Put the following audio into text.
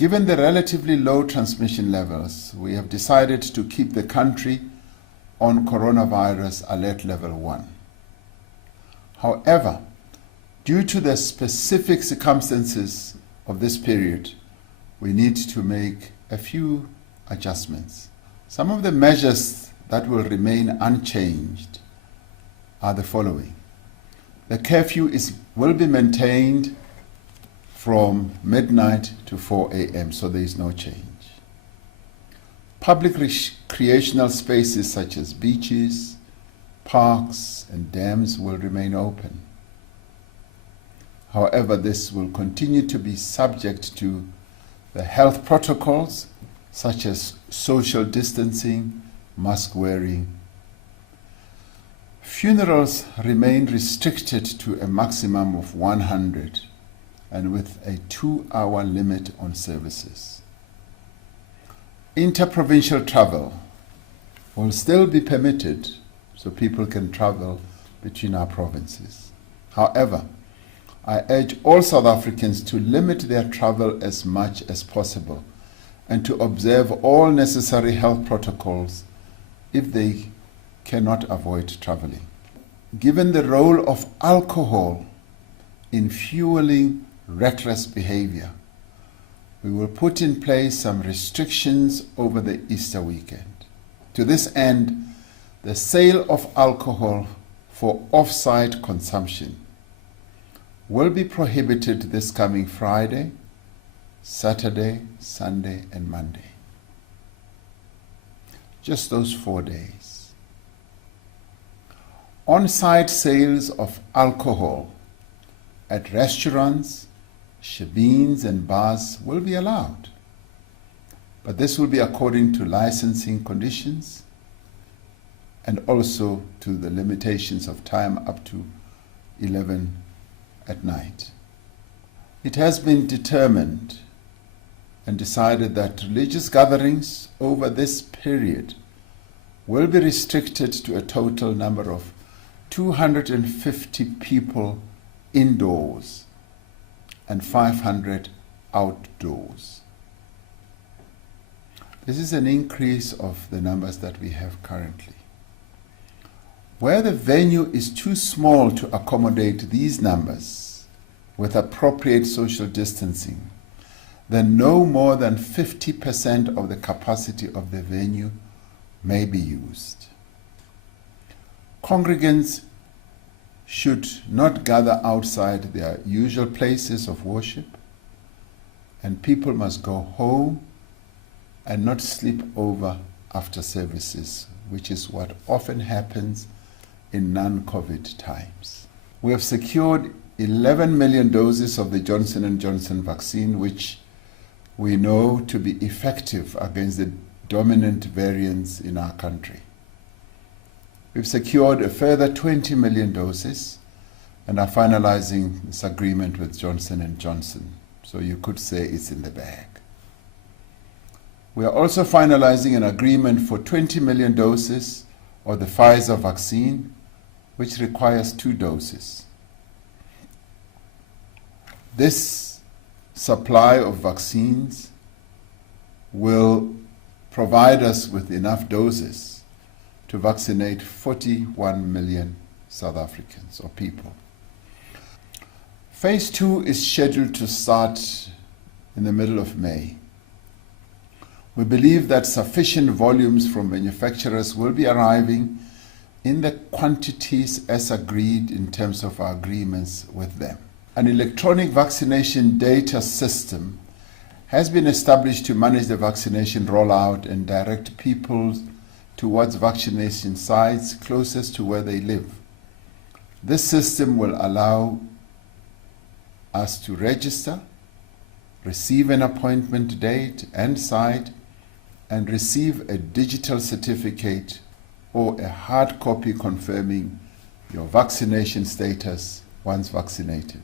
Given the relatively low transmission levels, we have decided to keep the country on coronavirus alert level 1. However, due to the specific circumstances of this period, we need to make a few adjustments. Some of the measures that will remain unchanged are the following. The curfew will be maintained from midnight to 4 a.m., so there is no change. Public recreational spaces such as beaches, parks, and dams will remain open. However, this will continue to be subject to the health protocols such as social distancing, mask wearing. Funerals remain restricted to a maximum of 100 and with a 2-hour limit on services. Interprovincial travel will still be permitted, so people can travel between our provinces. However, I urge all South Africans to limit their travel as much as possible and to observe all necessary health protocols if they cannot avoid traveling. Given the role of alcohol in fueling reckless behavior, we will put in place some restrictions over the Easter weekend. To this end, the sale of alcohol for off-site consumption will be prohibited this coming Friday, Saturday, Sunday, and Monday. Just those 4 days. On-site sales of alcohol at restaurants, shebeens, and bars will be allowed, but this will be according to licensing conditions and also to the limitations of time up to 11 at night. It has been determined and decided that religious gatherings over this period will be restricted to a total number of 250 people indoors and 500 outdoors. This is an increase of the numbers that we have currently. Where the venue is too small to accommodate these numbers with appropriate social distancing, then no more than 50% of the capacity of the venue may be used. Congregants should not gather outside their usual places of worship, and people must go home and not sleep over after services, which is what often happens in non-COVID times. We have secured 11 million doses of the Johnson & Johnson vaccine, which we know to be effective against the dominant variants in our country. We've secured a further 20 million doses and are finalizing this agreement with Johnson & Johnson. So you could say it's in the bag. We are also finalizing an agreement for 20 million doses of the Pfizer vaccine, which requires 2 doses. This supply of vaccines will provide us with enough doses to vaccinate 41 million South Africans or people. Phase 2 is scheduled to start in the middle of May. We believe that sufficient volumes from manufacturers will be arriving in the quantities as agreed in terms of our agreements with them. An electronic vaccination data system has been established to manage the vaccination rollout and direct people towards vaccination sites closest to where they live. This system will allow us to register, receive an appointment date and site, and receive a digital certificate or a hard copy confirming your vaccination status once vaccinated.